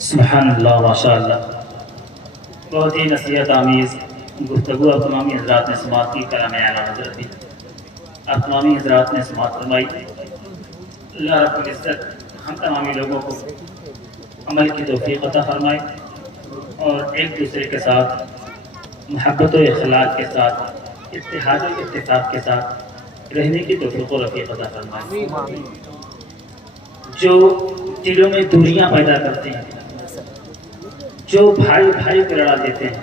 سبحان اللہ ماشاء اللہ، بہت ہی نصیحت آمیز گفتگو اب تمامی حضرات نے سماعت کی، کرام اعلیٰ حضرت بھی اب تمامی حضرات نے سماعت فرمائی۔ اللہ رب العزت ہم تمامی لوگوں کو عمل کی توفیق عطا فرمائے اور ایک دوسرے کے ساتھ محبت و اخلاق کے ساتھ اتحاد و اتفاق کے ساتھ رہنے کی توفیق و رفیق عطا فرمائے۔ جو دلوں میں دوریاں پیدا کرتے ہیں، جو بھائی بھائی کو لڑا دیتے ہیں،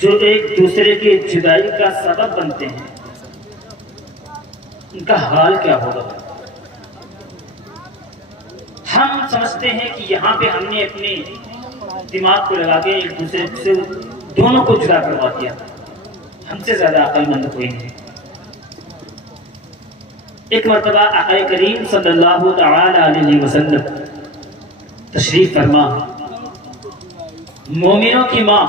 جو ایک دوسرے کی جدائی کا سبب بنتے ہیں، ان کا حال کیا ہوگا؟ ہم سمجھتے ہیں کہ یہاں پہ ہم نے اپنے دماغ کو لگا کے ایک دوسرے سے دونوں کو جدا کروا دیا، ہم سے زیادہ عقل مند کوئی نہیں۔ ایک مرتبہ آقا کریم صلی اللہ تعالی علیہ وسلم تشریف فرما، مومنوں کی ماں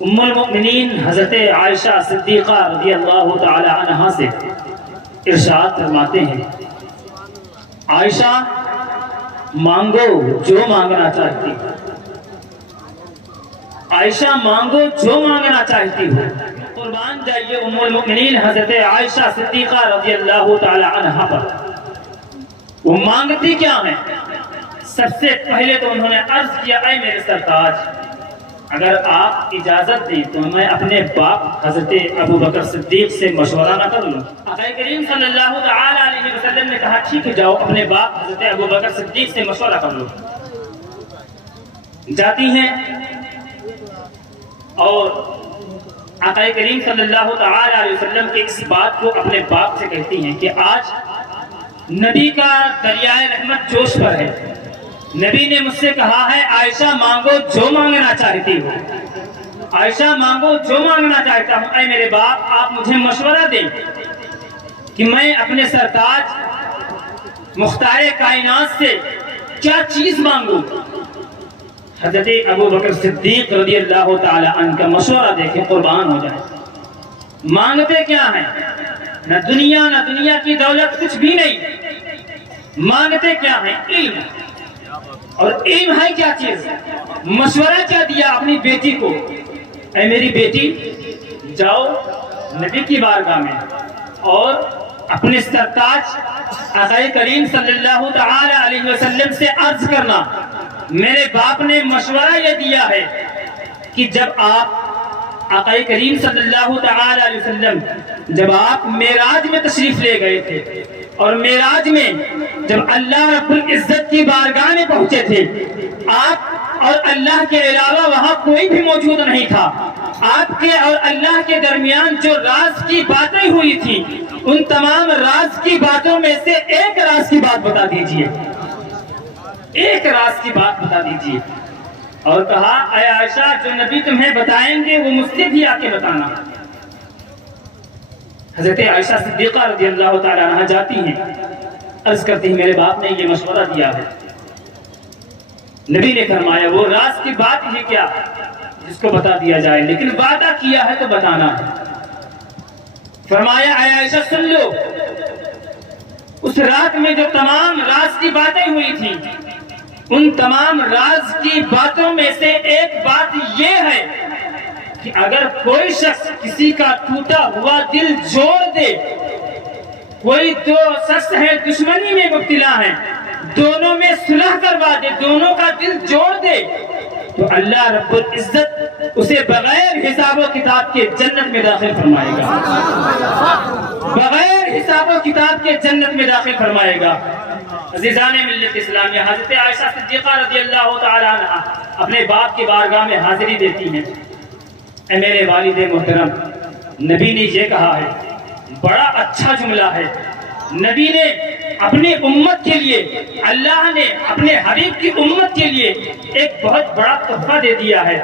ام المؤمنین حضرت عائشہ صدیقہ رضی اللہ تعالی عنہا سے ارشاد فرماتے ہیں، عائشہ مانگو جو مانگنا چاہتی ہو، عائشہ مانگو جو مانگنا چاہتی ہو۔ قربان جائیے ام المؤمنین حضرت عائشہ صدیقہ رضی اللہ تعالی عنہا پر۔ وہ مانگتی کیا ہیں؟ سب سے پہلے تو انہوں نے عرض کیا، اے میرے سرتاج، اگر آپ اجازت دیں تو میں اپنے باپ حضرت ابو بکر صدیق سے مشورہ نہ کر لوں؟ آقا کریم صلی اللہ تعالی علیہ وسلم نے کہا ٹھیک ہے، جاؤ اپنے باپ حضرت ابو بکر صدیق سے مشورہ کر لو۔ جاتی ہیں اور آقا کریم صلی اللہ تعالی علیہ وسلم کے اس بات کو اپنے باپ سے کہتی ہیں کہ آج نبی کا دریائے رحمت جوش پر ہے، نبی نے مجھ سے کہا ہے عائشہ مانگو جو مانگنا چاہتی ہو، عائشہ مانگو جو مانگنا چاہتا ہوں۔ اے میرے باپ، آپ مجھے مشورہ دیں کہ میں اپنے سرتاج مختار کائنات سے کیا چیز مانگوں۔ حضرت ابو بکر صدیق رضی اللہ تعالی عنہ کا مشورہ دیکھیں، قربان ہو جائیں۔ مانگتے کیا ہیں؟ نہ دنیا کی دولت، کچھ بھی نہیں۔ مانگتے کیا ہیں؟ علم۔ اور علم ہے کیا چیز؟ مشورہ کیا دیا اپنی بیٹی کو، اے میری بیٹی جاؤ نبی کی بارگاہ میں اور اپنے سرتاج آقا کریم صلی اللہ تعالی علیہ وسلم سے عرض کرنا، میرے باپ نے مشورہ یہ دیا ہے کہ جب آپ آقا کریم صلی اللہ تعالی علیہ وسلم جب آپ معراج میں تشریف لے گئے تھے اور معراج میں جب اللہ رب العزت کی بارگاہ میں پہنچے تھے، آپ اور اللہ کے علاوہ وہاں کوئی بھی موجود نہیں تھا، آپ کے اور اللہ کے درمیان جو راز کی باتیں ہوئی تھی، ان تمام راز کی باتوں میں سے ایک راز کی بات بتا دیجئے، ایک راز کی بات بتا دیجئے۔ اور کہا اے عائشہ، جو نبی تمہیں بتائیں گے وہ مجھ سے بھی آ کے بتانا۔ حضرت عائشہ صدیقہ رضی اللہ تعالی عنہا جاتی ہیں، عرض کرتی ہیں میرے باپ نے یہ مشورہ دیا ہے۔ نبی نے فرمایا وہ راز کی بات ہی کیا جس کو بتا دیا جائے، لیکن وعدہ کیا ہے تو بتانا ہے۔ فرمایا اے عائشہ سن لو، اس رات میں جو تمام راز کی باتیں ہوئی تھیں، ان تمام راز کی باتوں میں سے ایک بات یہ ہے کہ اگر کوئی شخص کسی کا ٹوٹا ہوا دل جوڑ دے، کوئی دو شخص ہیں دشمنی میں مبتلا ہیں، دونوں میں صلح کروا دے، دونوں کا دل جوڑ دے، تو اللہ رب العزت اسے بغیر حساب و کتاب کے جنت میں داخل فرمائے گا، بغیر حساب و کتاب کے جنت میں داخل فرمائے گا۔ عزیزان ملت اسلامیہ، حضرت عائشہ صدیقہ رضی اللہ تعالی عنہ اپنے باپ کی بارگاہ میں حاضری دیتی ہیں، اے میرے والد محترم، نبی نے یہ کہا ہے، بڑا اچھا جملہ ہے، نبی نے اپنی امت کے لیے، اللہ نے اپنے حبیب کی امت کے لیے ایک بہت بڑا تحفہ دے دیا ہے۔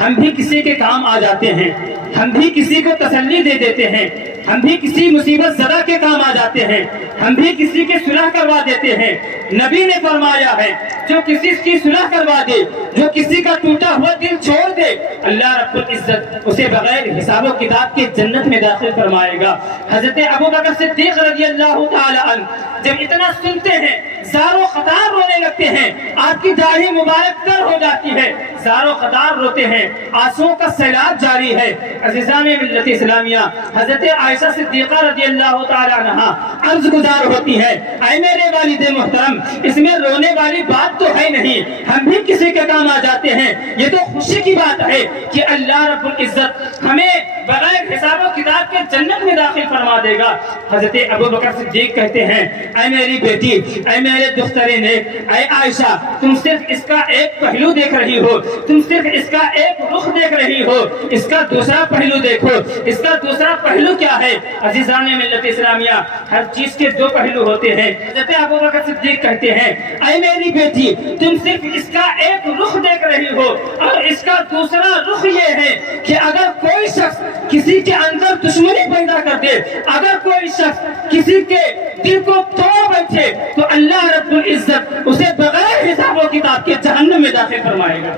ہم بھی کسی کے کام آ جاتے ہیں، ہم بھی کسی کو تسلی دے دیتے ہیں، ہم بھی کسی مصیبت زدہ کے کام آ جاتے ہیں، ہم بھی کسی کی صلح کروا دیتے ہیں۔ نبی نے فرمایا ہے جو کسی کی صلح کروا دے، جو کسی کا ٹوٹا ہوا دل چھوڑ دے، اللہ رب العزت اسے بغیر حساب و کتاب کے جنت میں داخل فرمائے گا۔ حضرت ابو بکر صدیق رضی اللہ تعالی عنہ جب اتنا سنتے ہیں، زار و خطار رونے لگتے ہیں، آپ کی داڑھی مبارک تر ہو جاتی ہے، زار و قطار روتے ہیں، آنسوؤں کا سیلاب جاری ہے۔ عزیزان ملت اسلامیہ، حضرت عائشہ صدیقہ رضی اللہ تعالی عنہا عرض گزار ہوتی ہے، اے میرے والد محترم، اس میں رونے والی بات تو ہے نہیں، ہم بھی کسی کے کام آ جاتے ہیں، یہ تو خوشی کی بات ہے کہ اللہ رب العزت ہمیں بغیر حساب و کتاب کے جنت میں داخل فرما دے گا۔ حضرت ابوبکر صدیق کہتے ہیں، اے میری بیٹی، اے میرے دختر نیک، اے عائشہ، تم صرف اس کا ایک پہلو دیکھ رہی ہو، تم صرف اس کا ایک رخ دیکھ رہی ہو، اس کا دوسرا پہلو دیکھو۔ اس کا دوسرا پہلو کیا ہے؟ عزیزان ملت اسلامیہ، ہر چیز کے دو پہلو ہوتے ہیں۔ حضرت ابوبکر صدیق کہتے ہیں، اے میری بیٹی، تم صرف اس کا ایک رخ دیکھ رہی ہو، اور اس کا دوسرا رخ یہ ہے کہ اگر کوئی شخص کسی کے اندر دشمنی پیدا کر دے، اگر کوئی شخص کسی کے دل کو توڑ بیٹھے، تو اللہ رب العزت اسے بغیر حساب و کتاب کے جہنم میں داخل فرمائے گا۔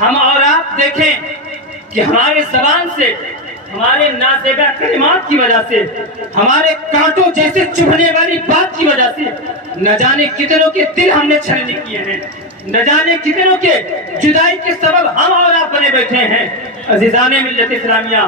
ہم اور آپ دیکھیں کہ ہمارے زبان سے، ہمارے نازیبہ کلمات کی وجہ سے، ہمارے کانٹوں جیسے چبھنے والی بات کی وجہ سے نہ جانے کتنوں کے دل ہم نے چھلنی کیے ہیں، نہ جانے کتنوں کے جدائی کے سبب ہم اور آپ بنے بیٹھے ہیں۔ عزیزان ملت اسلامیہ،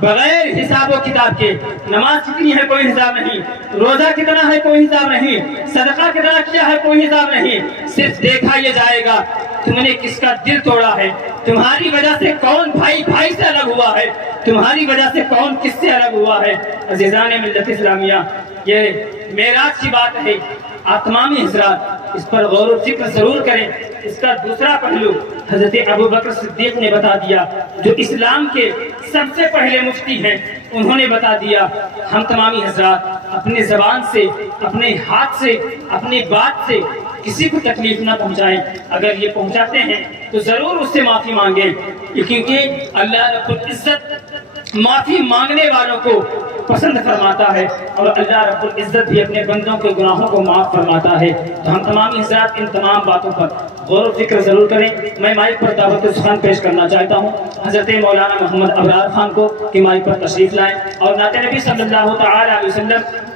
بغیر حساب و کتاب کے نماز کتنی ہے کوئی حساب نہیں، روزہ کتنا ہے کوئی حساب نہیں، صدقہ کتنا کیا ہے کوئی حساب نہیں، صرف دیکھا یہ جائے گا تم نے کس کا دل توڑا ہے، تمہاری وجہ سے کون بھائی بھائی سے الگ ہوا ہے، تمہاری وجہ سے کون کس سے الگ ہوا ہے۔ عزیزان ملت اسلامیہ، یہ معراج کی بات ہے، آپ تمامی حضرات اس پر غور و فکر ضرور کریں۔ اس کا دوسرا پہلو حضرت ابوبکر صدیق نے بتا دیا، جو اسلام کے سب سے پہلے مفتی ہیں، انہوں نے بتا دیا۔ ہم تمامی حضرات اپنی زبان سے، اپنے ہاتھ سے، اپنی بات سے کسی کو تکلیف نہ پہنچائیں، اگر یہ پہنچاتے ہیں تو ضرور اس سے معافی مانگیں، کیونکہ اللہ رب العزت معافی مانگنے والوں کو پسند فرماتا ہے، اور اللہ رب العزت بھی اپنے بندوں کے گناہوں کو معاف فرماتا ہے۔ تو ہم تمامی حضرات ان تمام باتوں پر غور و فکر ضرور کریں۔ میں مائک پر دعوت سخن پیش کرنا چاہتا ہوں حضرت مولانا محمد ابرار خان کو کہ مائک پر تشریف لائیں اور نعت نبی صلی اللہ تعالی علیہ وسلم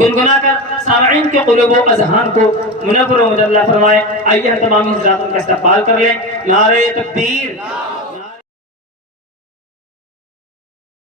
گنگنا کر سامعین کے قلوب و اذہان کو منور و مجلہ فرمائیں۔ آئیے ہم تمامی حضرات ان کا استقبال کر لیں۔ نعرہ تکبیر!